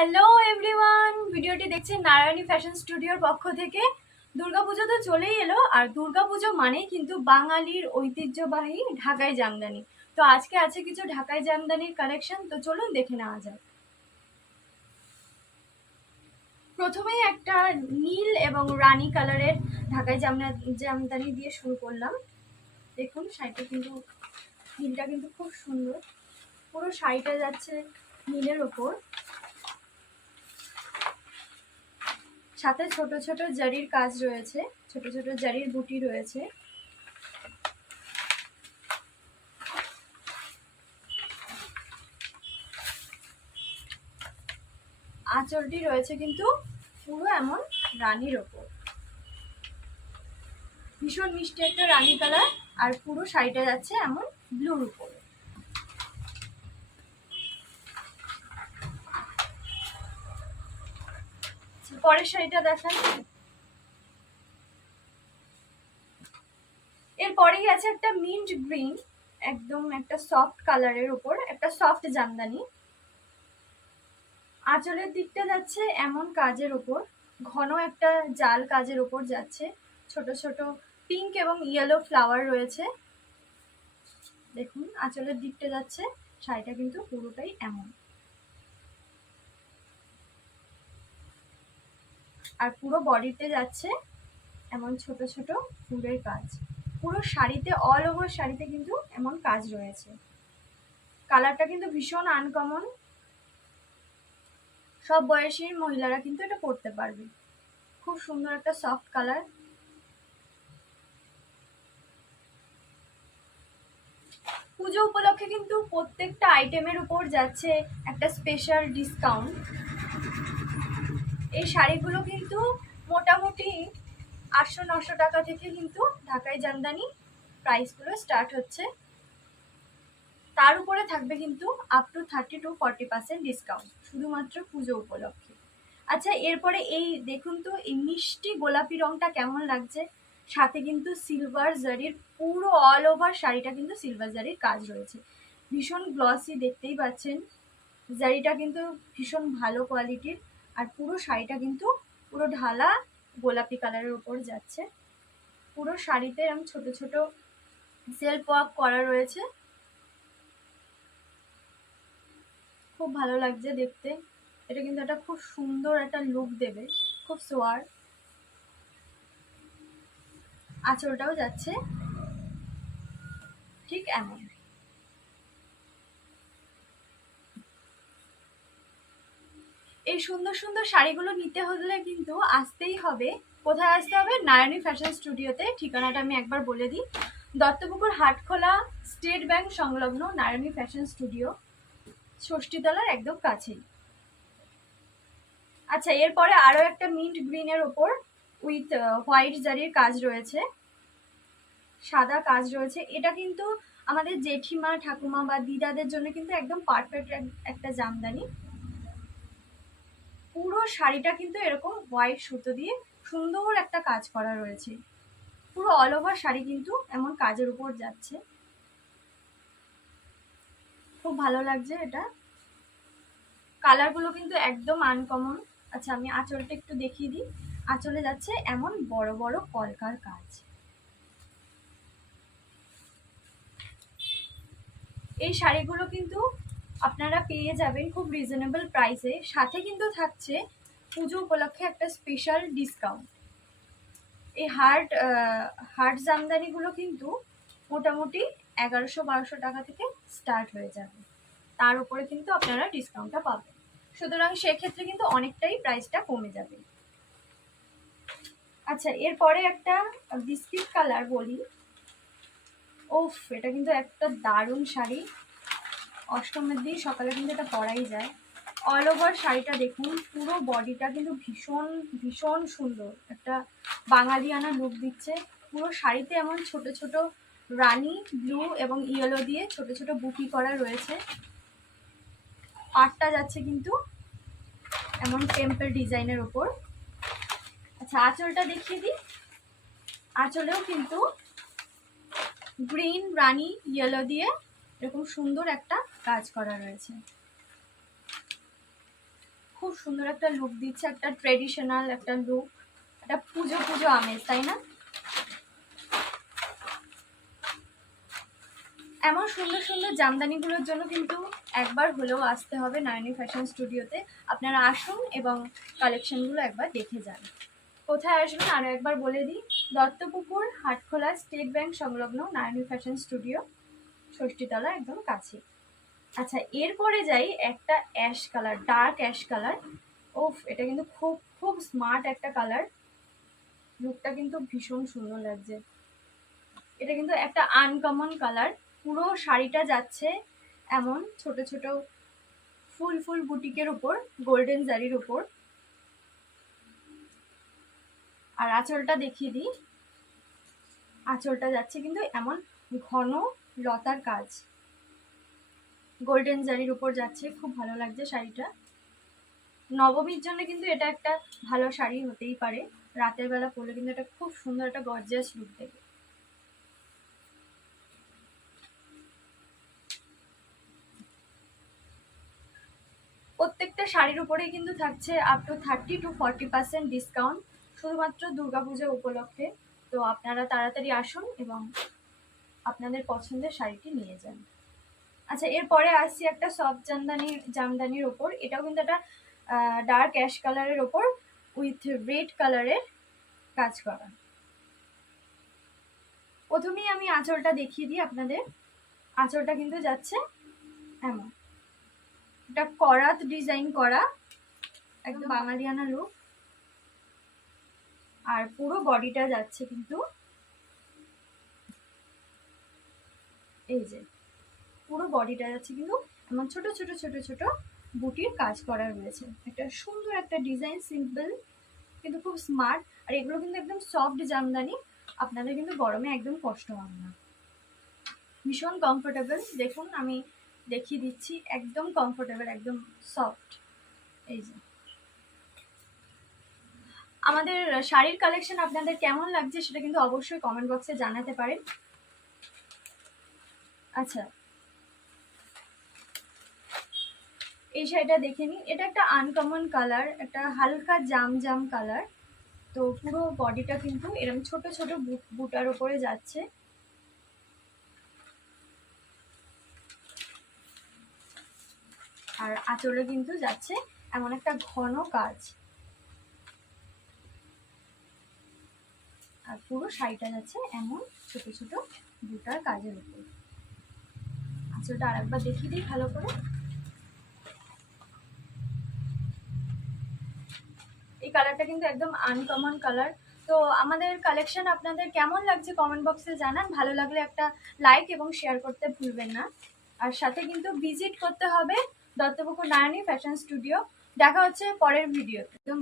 Hello everyone, ভিডিওটি দেখছেন Narayani fashion স্টুডিওর পক্ষ থেকে। দুর্গাপুজো তো চলেই এলো, আর দুর্গাপুজো মানেই কিন্তু বাঙালির ঐতিহ্যবাহী ঢাকাই জামদানি। তো আজকে আছে কিছু ঢাকাই জামদানির কালেকশন, তো চলুন দেখে নেওয়া যাক। প্রথমেই একটা নীল এবং রানী কালারের ঢাকাই জামদানি দিয়ে শুরু করলাম। দেখুন শাড়িটা কিন্তু, নীলটা কিন্তু খুব সুন্দর, পুরো শাড়িটা যাচ্ছে নীলের ওপর, সাথে ছোট ছোট জারির কাজ রয়েছে, ছোট ছোট জারির বুটি রয়েছে। আঁচলটি রয়েছে কিন্তু পুরো এমন রানীর ওপর, ভীষণ মিষ্টি একটা রানী কালার, আর পুরো শাড়িটা যাচ্ছে এমন ব্লুর উপর। পরের শাড়িটা দেখান। এরপরেই আছে একটা মিন্ট গ্রিন, একদম একটা সফট কালারের উপর একটা সফট জামদানি। আঁচলের দিকটা যাচ্ছে এমন কাজের উপর, ঘন একটা জাল কাজের উপর যাচ্ছে, ছোট ছোট পিঙ্ক এবং ইয়েলো ফ্লাওয়ার রয়েছে। দেখুন আঁচলের দিকটা যাচ্ছে, শাড়িটা কিন্তু পুরোটাই এমন, আর পুরো বডিতে যাচ্ছে এমন ছোট ছোট ফুলের কাজ। পুরো শাড়িতে, অল ওভার শাড়িতে কিন্তু এমন কাজ রয়েছে। কালারটা কিন্তু ভীষণ আনকমন, সব বয়সীর মহিলারা কিন্তু এটা পরতে পারবে। খুব সুন্দর একটা সফট কালার। পুজো উপলক্ষে কিন্তু প্রত্যেকটা আইটেমের উপর যাচ্ছে একটা স্পেশাল ডিসকাউন্ট। এই শাড়িগুলো কিন্তু মোটামুটি 800-900 টাকা থেকে কিন্তু ঢাকাই জামদানি প্রাইসগুলো স্টার্ট হচ্ছে। তার উপরে থাকবে কিন্তু আপ টু 30-40% ডিসকাউন্ট শুধুমাত্র পুজো উপলক্ষে। আচ্ছা, এরপরে এই দেখুন তো, এই মিষ্টি গোলাপি রংটা কেমন লাগছে, সাথে কিন্তু সিলভার জারির পুরো অল ওভার শাড়িটা কিন্তু সিলভার জারির কাজ রয়েছে, ভীষণ গ্লসি, দেখতেই পাচ্ছেন জারিটা কিন্তু ভীষণ ভালো কোয়ালিটির। আর পুরো শাড়িটা কিন্তু পুরো ঢালা গোলাপি কালারের উপর যাচ্ছে। পুরো শাড়িতে এরকম ছোট ছোট সেলফ ওয়ার্ক করা রয়েছে, খুব ভালো লাগছে দেখতে। এটা কিন্তু একটা খুব সুন্দর একটা লুক দেবে, খুব সোয়ার। আঁচলটাও যাচ্ছে ঠিক এমন। এই সুন্দর সুন্দর শাড়িগুলো নিতে হলে কিন্তু আসতেই হবে। কোথায় আসতে হবে? নারায়ণী ফ্যাশন স্টুডিওতে। ঠিকানাটা আমি একবার বলে দিই, দত্তপুকুর হাটখোলা স্টেট ব্যাংক সংলগ্ন নারায়ণী ফ্যাশন স্টুডিও, ষষ্ঠীতলার একদম কাছেই। আচ্ছা, এরপরে আরো একটা মিন্ট গ্রিনের ওপর উইথ হোয়াইট জারির কাজ রয়েছে, সাদা কাজ রয়েছে। এটা কিন্তু আমাদের জেঠিমা, ঠাকুমা বা দিদাদের জন্য কিন্তু একদম পারফেক্ট একটা জামদানি। পুরো শাড়িটা কিন্তু এরকম হোয়াইট সুতো দিয়ে সুন্দর একটা কাজ করা রয়েছে, পুরো অল ওভার শাড়ি কিন্তু এমন কাজের উপর যাচ্ছে, খুব ভালো লাগছে এটা। কালারগুলো কিন্তু একদম আনকমন। আচ্ছা, আমি আঁচলটা একটু দেখিয়ে দিই। আঁচলে যাচ্ছে এমন বড় বড় কলকার কাজ। এই শাড়িগুলো কিন্তু আপনারা পেয়ে যাবেন খুব রিজনেবল প্রাইসে, সাথে কিন্তু থাকছে পুজো উপলক্ষে একটা স্পেশাল ডিসকাউন্ট। এই হার্ট জামদানিগুলো কিন্তু মোটামুটি 1100-1200 টাকা থেকে স্টার্ট হয়ে যাবে, তার উপরে কিন্তু আপনারা ডিসকাউন্টটা পাবেন। সুতরাং সেক্ষেত্রে কিন্তু অনেকটাই প্রাইসটা কমে যাবে। আচ্ছা, এরপরে একটা বিস্কিট কালার বলি। ওফ, এটা কিন্তু একটা দারুণ শাড়ি, অষ্টমীর দিন সকালে কিন্তু এটা পরাই যায়। অল ওভার শাড়িটা দেখুন, পুরো বডিটা কিন্তু ভীষণ ভীষণ সুন্দর একটা বাঙালিয়ানা লুক দিচ্ছে। পুরো শাড়িতে এমন ছোট ছোট রানী ব্লু এবং ইয়েলো দিয়ে ছোট ছোট বুটি করা রয়েছে। পাটটা যাচ্ছে কিন্তু এমন টেম্পল ডিজাইনের ওপর। আচ্ছা, আঁচলটা দেখিয়ে দিই। আঁচলেও কিন্তু গ্রিন, রানী, ইয়েলো দিয়ে এরকম সুন্দর একটা কাজ করা রয়েছে, খুব খুব সুন্দর একটা লুক দিচ্ছে, একটা ট্রেডিশনাল একটা লুক, একটা পুজো পুজো আমেজ, তাই না? এমন সুন্দর সুন্দর জামদানিগুলোর জন্য কিন্তু একবার হলেও আসতে হবে নয়নী ফ্যাশন স্টুডিওতে। আপনারা আসুন এবং কালেকশনগুলো একবার দেখে যান। কোথায় আসবেন আরও একবার বলে দিই, দত্তপুকুর হাটখোলা স্টেট ব্যাংক সংলগ্ন নয়নী ফ্যাশন স্টুডিও, ষষ্ঠীতলা একদম কাছে। আচ্ছা, এরপরে যাই একটা ash colour, dark ash colour. ওফ, এটা কিন্তু খুব খুব স্মার্ট একটা কালার, লুকটা কিন্তু ভীষণ সুন্দর লাগছে। এটা কিন্তু একটা আনকমন কালার। পুরো শাড়িটা যাচ্ছে এমন ছোট ছোট ফুল ফুল বুটিকের উপর, গোল্ডেন জারির উপর। আর আঁচলটা দেখিয়ে দিই, আঁচলটা যাচ্ছে কিন্তু এমন ঘন লতার কাজ, গোল্ডেন জারির উপর যাচ্ছে, খুব ভালো লাগছে শাড়িটা। নবমীর জন্য কিন্তু এটা একটা ভালো শাড়ি হতেই পারে, রাতের বেলা পরলে কিন্তু এটা খুব সুন্দর একটা গর্জিয়াস লুক দেবে। প্রত্যেকটা শাড়ির উপরেই কিন্তু থাকছে আপ টু 30 to 40% ডিসকাউন্ট, শুধুমাত্র দুর্গাপূজা উপলক্ষে। তো আপনারা তাড়াতাড়ি আসুন এবং আপনাদের পছন্দের শাড়িটি নিয়ে যান। আচ্ছা, এরপরে আসছি একটা সফট জামদানির ওপর। এটাও কিন্তু একটা ডার্ক অ্যাশ কালারের ওপর উইথ রেড কালারের কাজ করা। প্রথমেই আমি আঁচলটা দেখিয়ে দিই আপনাদের। আঁচলটা কিন্তু যাচ্ছে এমন, এটা করাত ডিজাইন করা, একদম বাঙালিয়ানা লুক। আর পুরো বডিটা যাচ্ছে কিন্তু এই যে, পুরো বডিটা যাচ্ছে কিন্তু এমন ছোট ছোট ছোট ছোট বুটির কাজ করা রয়েছে। একটা সুন্দর একটা ডিজাইন, সিম্পল কিন্তু খুব স্মার্ট। আর এগুলো কিন্তু একদম সফট জামদানি, আপনাদের কিন্তু গরমে একদম কষ্ট হবে না, ভীষণ কমফোর্টেবল। দেখুন আমি দেখিয়ে দিচ্ছি, একদম কমফোর্টেবল, একদম সফট। এই যে আমাদের শাড়ির কালেকশন আপনাদের কেমন লাগছে সেটা কিন্তু অবশ্যই কমেন্ট বক্সে জানাতে পারেন। আচ্ছা, এই শাড়িটা দেখে নিন। এটা একটা আনকমন কালার, একটা হালকা জাম জাম কালার। তো পুরো বডিটা কিন্তু এরকম ছোট ছোট বুটার উপরে যাচ্ছে। আর আঁচলে কিন্তু যাচ্ছে এমন একটা ঘন কাজ, আর পুরো শাড়িটা যাচ্ছে এমন ছোট ছোট বুটার কাজের উপর। আঁচলটা আরেকবার দেখিয়ে দিই ভালো করে। এই কালারটা কিন্তু একদম আনকমন কালার। তো আমাদের কালেকশন আপনাদের কেমন লাগছে কমেন্ট বক্সে জানান। ভালো লাগলে একটা লাইক এবং শেয়ার করতে ভুলবেন না। আর সাথে কিন্তু ভিজিট করতে হবে দত্তপুকুর নয়নী ফ্যাশন স্টুডিও। দেখা হচ্ছে পরের ভিডিওতে।